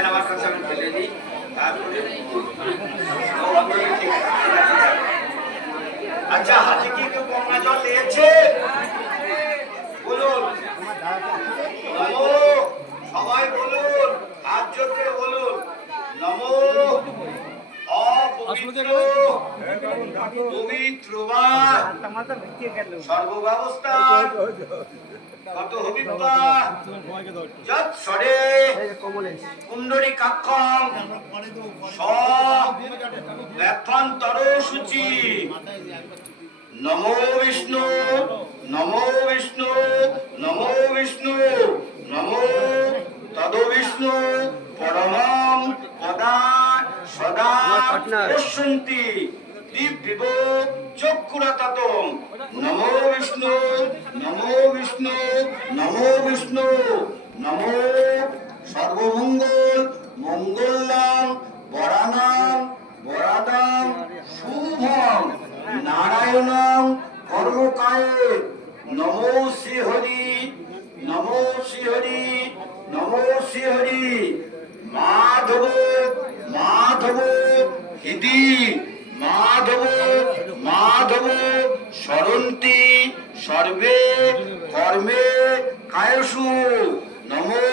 আমার কাছে আমি ফেলে দিই, তারপরে আচ্ছা হাতে কি কেউ গঙ্গা জল নিয়েছে বলুন? সবাই বলুন, হাত জোর করে বলুন নমো পবিত্র সর্বব্যবস্থা কত হবিত্বা যৎ স্বরে কুণ্ডলী কাক্ষম ব্যথান্তর সূচি নমো বিষ্ণু নমো বিষ্ণু নমো বিষ্ণু নমো তদ বিষ্ণু পরমং পদা সদা পশ্যন্তি দিব্যিব চক্ষুরাততম নমো বিষ্ণু নমো বিষ্ণু নমো বিষ্ণু নমো সর্বমঙ্গল মঙ্গলং বরাণং বরাদাং শুভং নারায়ণং কর্মকায়ে নমো শ্রীহরি নমো শ্রীহরি নমো শ্রীহরি মাধব মাধব হিদি মাধব মাধব স্মরন্তি সর্বে কর্মে কায়সু নমো